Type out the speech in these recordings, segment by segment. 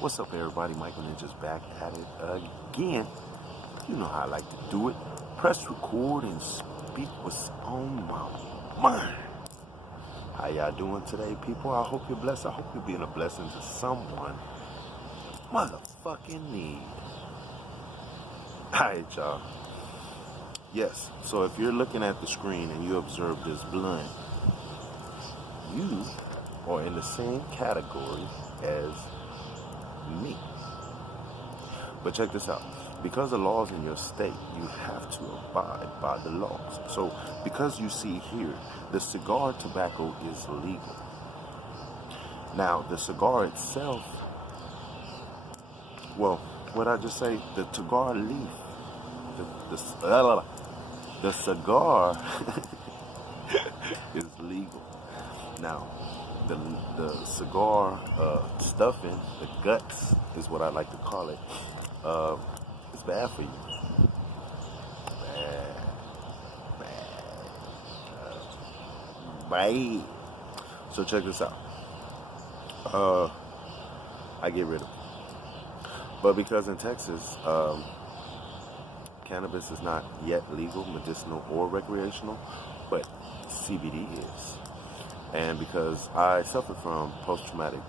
What's up, everybody? Michael Ninja's back at it again. You know how I like to do it. Press record and speak what's on my mind. How y'all doing today, people? I hope you're blessed. I hope you're being a blessing to someone motherfucking need. Alright, y'all. Yes, so if you're looking at the screen and you observe this blunt, you are in the same category as me. But check this out. Because the laws in your state, you have to abide by the laws. So because you see here, the cigar tobacco is legal. Now, the cigar itself, well, what I just say, the cigar leaf, the cigar is legal. Now, the cigar stuffing, the guts is what I like to call it, it's bad for you. Bad. So check this out. I get rid of it. But because in Texas, cannabis is not yet legal, medicinal, or recreational, but CBD is. And because I suffer from post-traumatic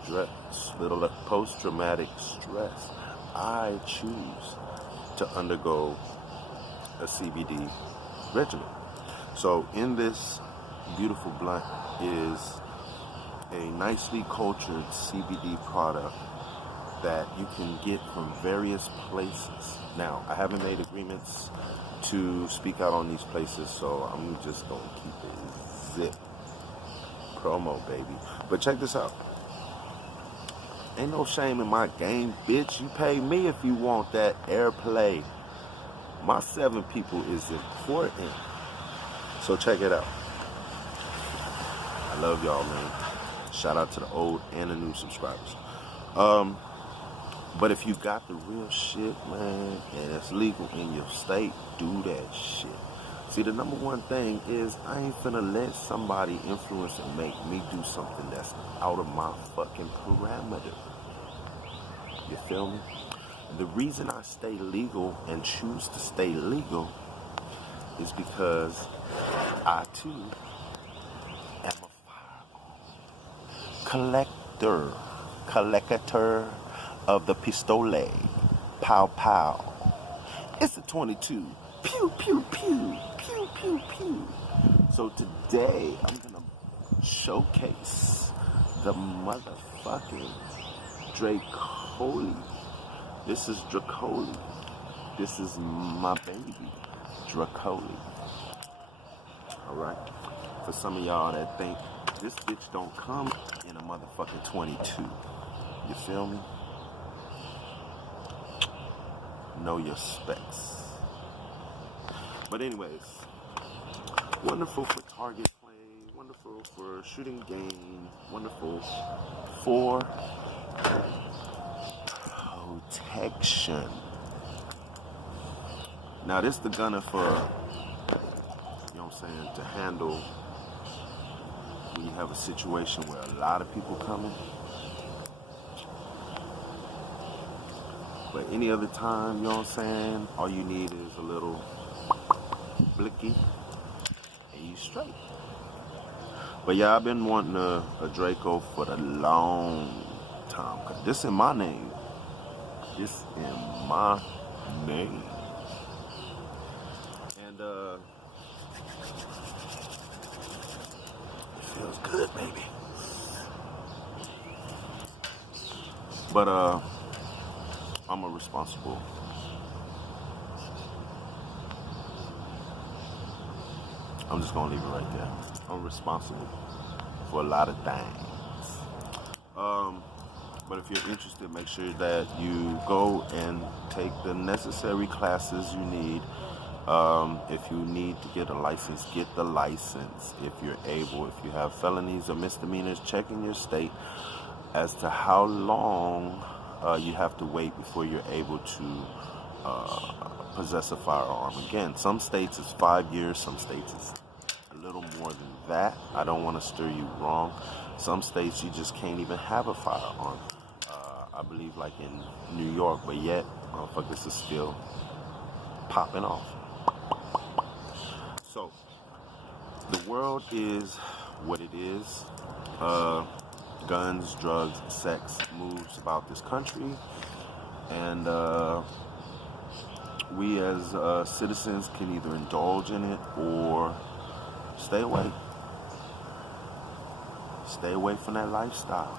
stress, I choose to undergo a CBD regimen. So in this beautiful blunt is a nicely cultured CBD product that you can get from various places. Now, I haven't made agreements to speak out on these places, so I'm just going to keep it zip. Promo, baby. But check this out. Ain't no shame in my game, bitch. You pay me if you want that airplay. My 7 people is important. So check it out. I love y'all, man. Shout out to the old and the new subscribers. But if you got the real shit, man, and it's legal in your state, do that shit. See, the number one thing is I ain't finna let somebody influence and make me do something that's out of my fucking parameter. You feel me? The reason I stay legal and choose to stay legal is because I, too, am a firearm collector of the pistole. Pow, pow. It's a 22. Pew, pew, pew. Pew, pew, pew. So today, I'm going to showcase the motherfucking Dracoli. This is Dracoli. This is my baby, Dracoli. Alright? For some of y'all that think this bitch don't come in a motherfucking 22. You feel me? Know your specs. But anyways, wonderful for target play, wonderful for shooting game, wonderful for protection. Now this the gunner for, you know what I'm saying, to handle when you have a situation where a lot of people coming. But any other time, you know what I'm saying, all you need is a little blicky and you straight. But yeah, I've been wanting a Draco for the long time. Cause this in my name. This in my name. And it feels good, baby. But I'm a responsible. I'm just gonna leave it right there. I'm responsible for a lot of things. But if you're interested, make sure that you go and take the necessary classes you need. If you need to get a license, get the license if you're able. If you have felonies or misdemeanors, check in your state as to how long you have to wait before you're able to possess a firearm. Again, some states it's 5 years, some states it's a little more than that. I don't want to steer you wrong. Some states you just can't even have a firearm. I believe like in New York, but yet motherfuckers are still popping off. So the world is what it is. Guns, drugs, sex moves about this country, and we as citizens can either indulge in it or stay away. Stay away from that lifestyle.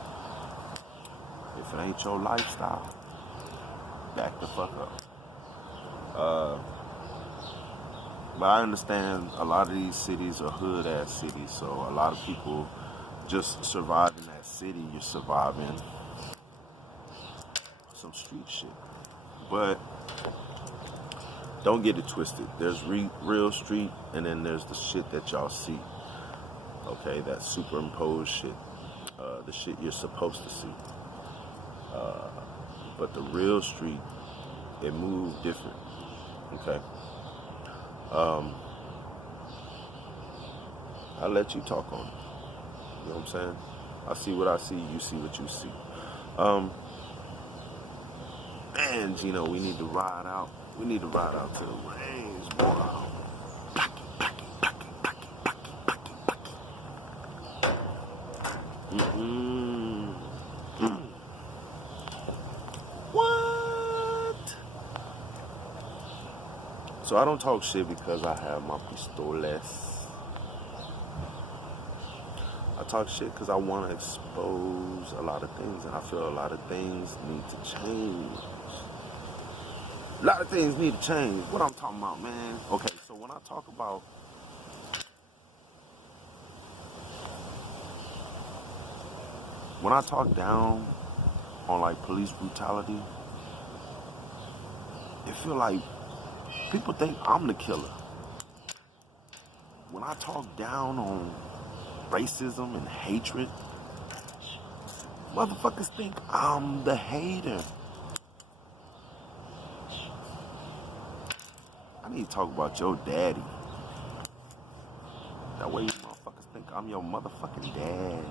If it ain't your lifestyle, back the fuck up. But I understand a lot of these cities are hood-ass cities, so a lot of people just survive in that city. You're surviving some street shit. But don't get it twisted. There's real street, and then there's the shit that y'all see. Okay, that superimposed shit. The shit you're supposed to see. But the real street, it moves different. Okay. I'll let you talk on it. You know what I'm saying? I see what I see, you see what you see. Man, Gino, we need to ride out. We need to ride out to the range, boy. What? So I don't talk shit because I have my pistoles. I talk shit because I want to expose a lot of things, and I feel a lot of things need to change. A lot of things need to change. What I'm talking about, man. Okay, so when I talk about down on like police brutality, it feel like people think I'm the killer. When I talk down on racism and hatred, motherfuckers think I'm the hater. I need to talk about your daddy. That way you motherfuckers think I'm your motherfucking daddy.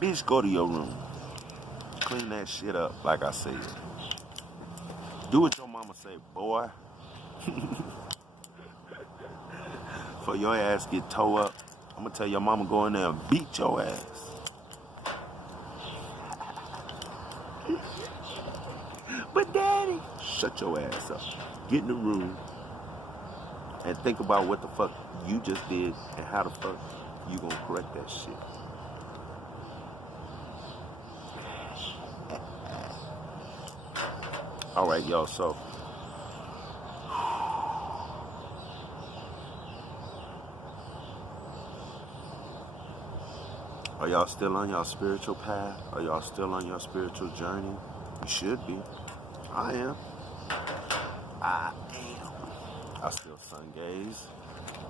Bitch, go to your room. Clean that shit up, like I said. Do what your mama say, boy. For your ass get toe up, I'm gonna tell your mama go in there and beat your ass. But daddy, shut your ass up. Get in the room and think about what the fuck you just did and how the fuck you gonna correct that shit. All right, y'all, so are y'all still on y'all spiritual path? Are y'all still on your spiritual journey? You should be. I am. I still sun gaze.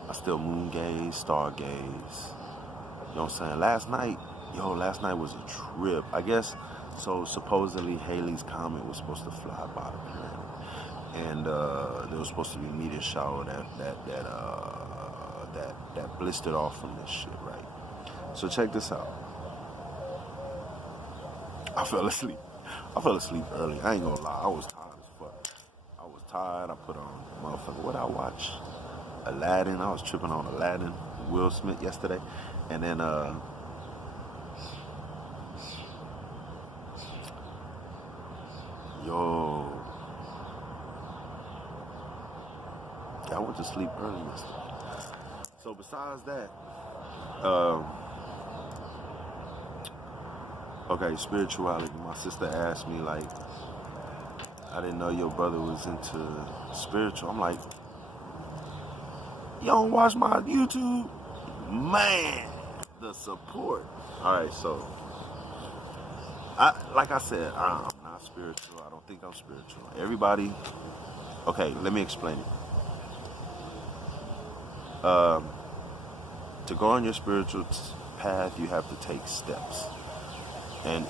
I still moon gaze, star gaze. You know what I'm saying? Last night was a trip. I guess, so supposedly Halley's Comet was supposed to fly by the planet. And there was supposed to be a meteor shower that blistered off from this shit, right? So check this out. I fell asleep early. I ain't gonna lie. I was tired as fuck. I was tired. I put on, motherfucker, what I watch? Aladdin. I was tripping on Aladdin, Will Smith yesterday. And then, I went to sleep early yesterday. So besides that, okay, spirituality. My sister asked me, like, I didn't know your brother was into spiritual. I'm like, you don't watch my YouTube? Man, the support. All right, so, like I said, I'm not spiritual. I don't think I'm spiritual. Everybody, okay, let me explain it. To go on your spiritual path, you have to take steps. And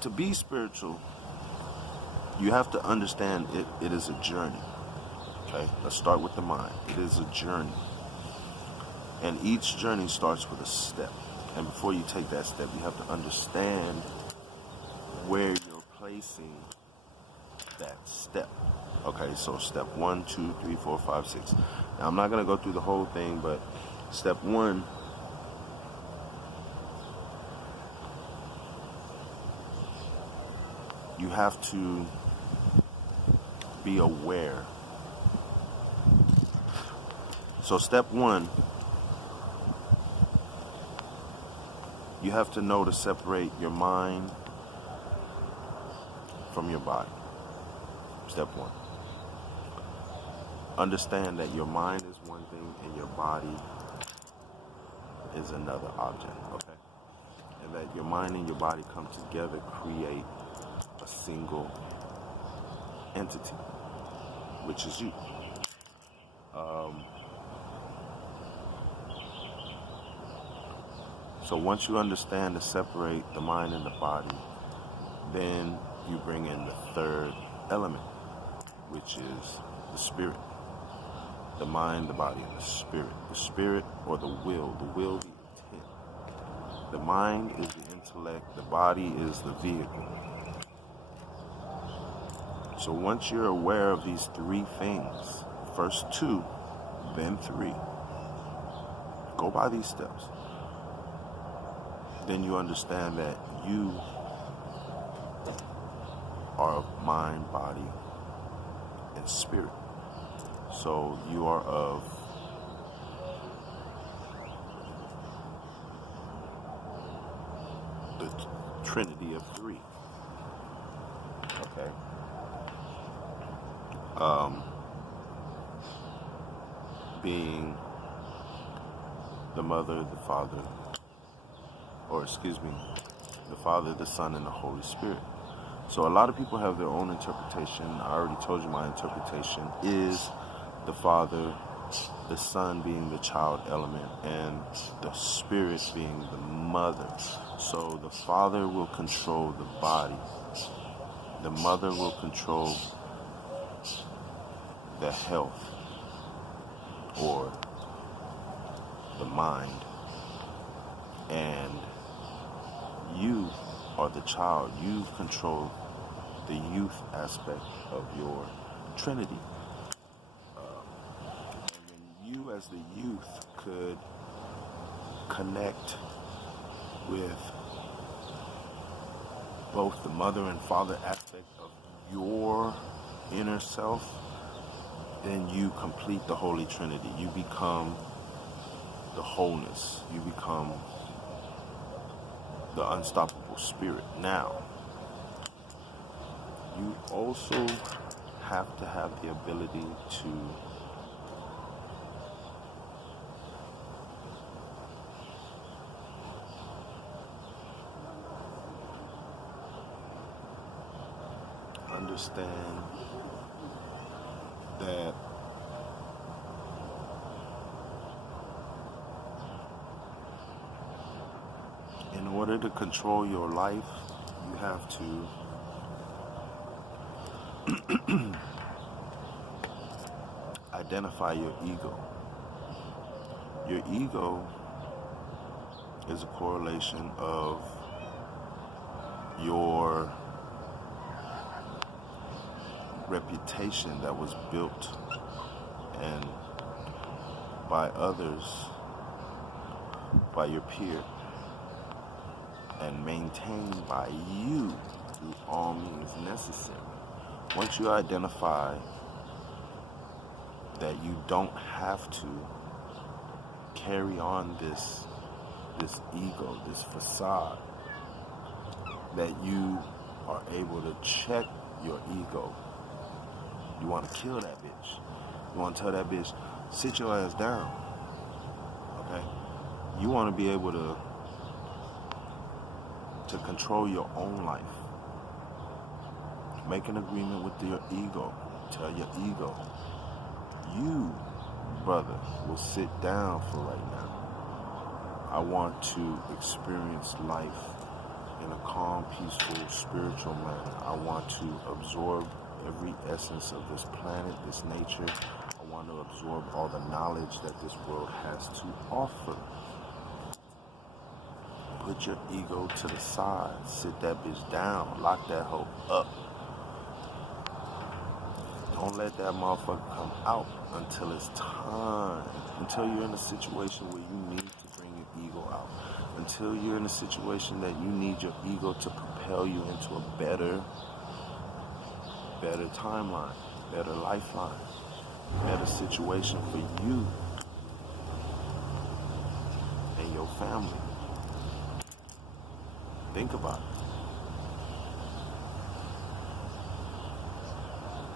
to be spiritual, you have to understand it is a journey. Okay, let's start with the mind. It is a journey. And each journey starts with a step. And before you take that step, you have to understand where you're placing that step. Okay, so step 1, 2, 3, 4, 5, 6. Now, I'm not going to go through the whole thing, but step 1, you have to be aware. So step 1, you have to know to separate your mind from your body. Step 1. Understand that your mind is one thing and your body is another object, okay? And that your mind and your body come together, create a single entity, which is you. So once you understand to separate the mind and the body, then you bring in the third element, which is the spirit. The mind, the body, and the spirit. The spirit, or the will, the intent. The mind is the intellect, the body is the vehicle. So once you're aware of these three things, first 2, then 3, go by these steps, then you understand that you are of mind, body, and spirit. So you are of the Trinity of 3. Okay. Being the mother, the father, the Father, the Son, and the Holy Spirit. So a lot of people have their own interpretation. I already told you my interpretation is the Father, the Son being the child element, and the Spirit being the mother. So the Father will control the body. The mother will control the health or the mind. And you are the child. You control the youth aspect of your Trinity. And then you as the youth could connect with both the mother and father aspect of your inner self. Then you complete the Holy Trinity. You become the wholeness. You become the unstoppable spirit. Now, you also have to have the ability to understand that in order to control your life, you have to identify your ego. Your ego is a correlation of your reputation that was built and by others, by your peer, and maintained by you through all means necessary. Once you identify that you don't have to carry on this ego, this facade, that you are able to check your ego. You want to kill that bitch. You want to tell that bitch, sit your ass down. Okay? You want to be able to control your own life. Make an agreement with your ego. Tell your ego, you, brother, will sit down for right now. I want to experience life in a calm, peaceful, spiritual manner. I want to absorb every essence of this planet, this nature. I want to absorb all the knowledge that this world has to offer. Put your ego to the side. Sit that bitch down. Lock that hoe up. Don't let that motherfucker come out until it's time. Until you're in a situation where you need to bring your ego out. Until you're in a situation that you need your ego to propel you into a better timeline, better lifeline, better situation for you and your family. Think about it.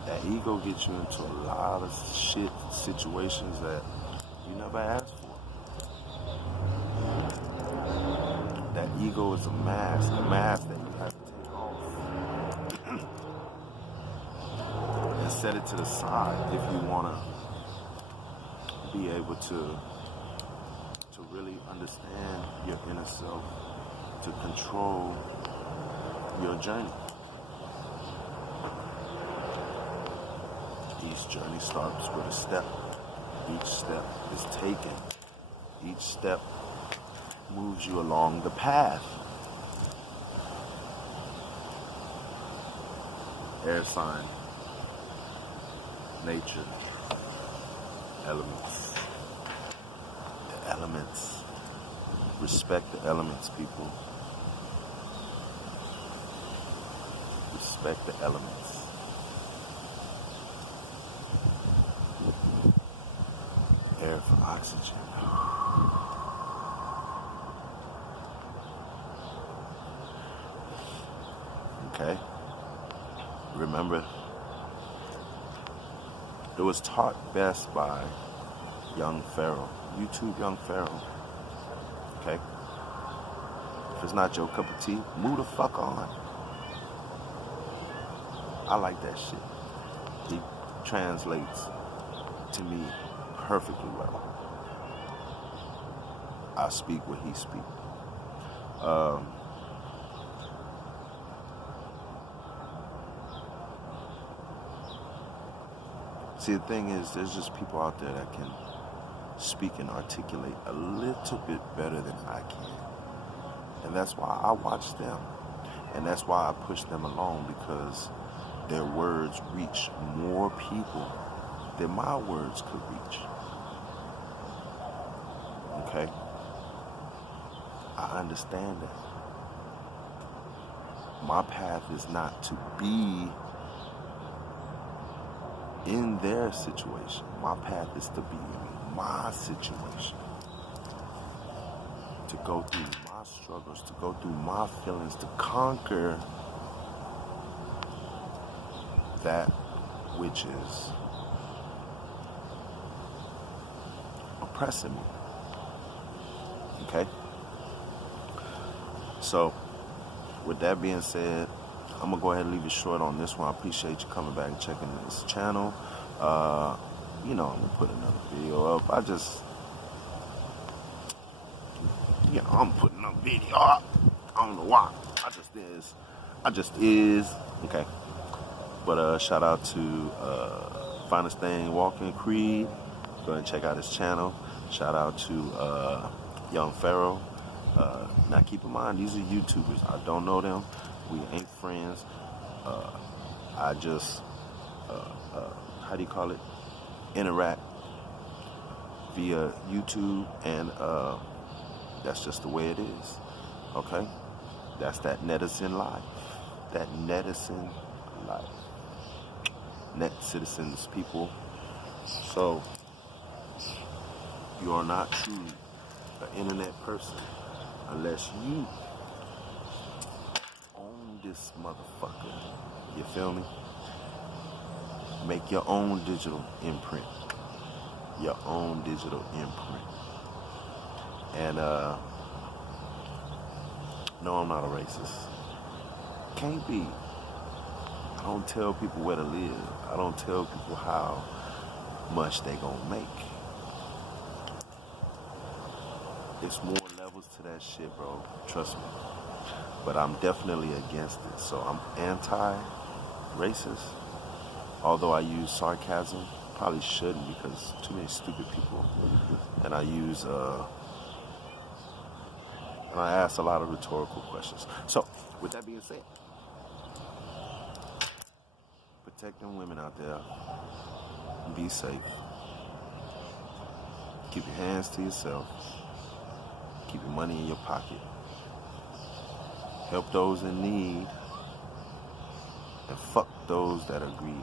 That ego gets you into a lot of shit situations that you never asked for. That ego is a mask that you have to take off and set it to the side if you want to be able to really understand your inner self, to control your journey. Each journey starts with a step. Each step is taken. Each step moves you along the path. Air sign, nature, elements. The elements. Respect the elements, people. Respect the elements. Air for oxygen. Okay? Remember, it was taught best by Young Pharaoh. YouTube Young Pharaoh. Okay? If it's not your cup of tea, move the fuck on. I like that shit. He translates to me perfectly well. I speak what he speaks. See, the thing is, there's just people out there that can speak and articulate a little bit better than I can. And that's why I watch them. And that's why I push them along, because their words reach more people than my words could reach. Okay? I understand that. My path is not to be in their situation. My path is to be in my situation. To go through my struggles, to go through my feelings, to conquer that which is oppressing me. Okay? So, with that being said, I'm going to go ahead and leave it short on this one. I appreciate you coming back and checking this channel. I'm going to put another video up. I'm putting a video up. I don't know why. I just is. Okay. But shout out to Finest Thing Walking Creed. Go ahead and check out his channel. Shout out to Young Pharaoh. Now keep in mind, these are YouTubers. I don't know them. We ain't friends. I just, interact via YouTube, and that's just the way it is. Okay? That's that netizen life. That netizen life. Net citizens, people. So, you are not truly an internet person unless you own this motherfucker. You feel me? Make your own digital imprint. Your own digital imprint. And no, I'm not a racist. Can't be. I don't tell people where to live. I don't tell people how much they gonna make. It's more levels to that shit, bro. Trust me. But I'm definitely against it. So I'm anti-racist. Although I use sarcasm. Probably shouldn't, because too many stupid people. And I use And I ask a lot of rhetorical questions. So, with that being said, protect them women out there. Be safe. Keep your hands to yourself. Keep your money in your pocket. Help those in need. And fuck those that are greedy.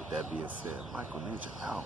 With that being said, Michael Ninja out.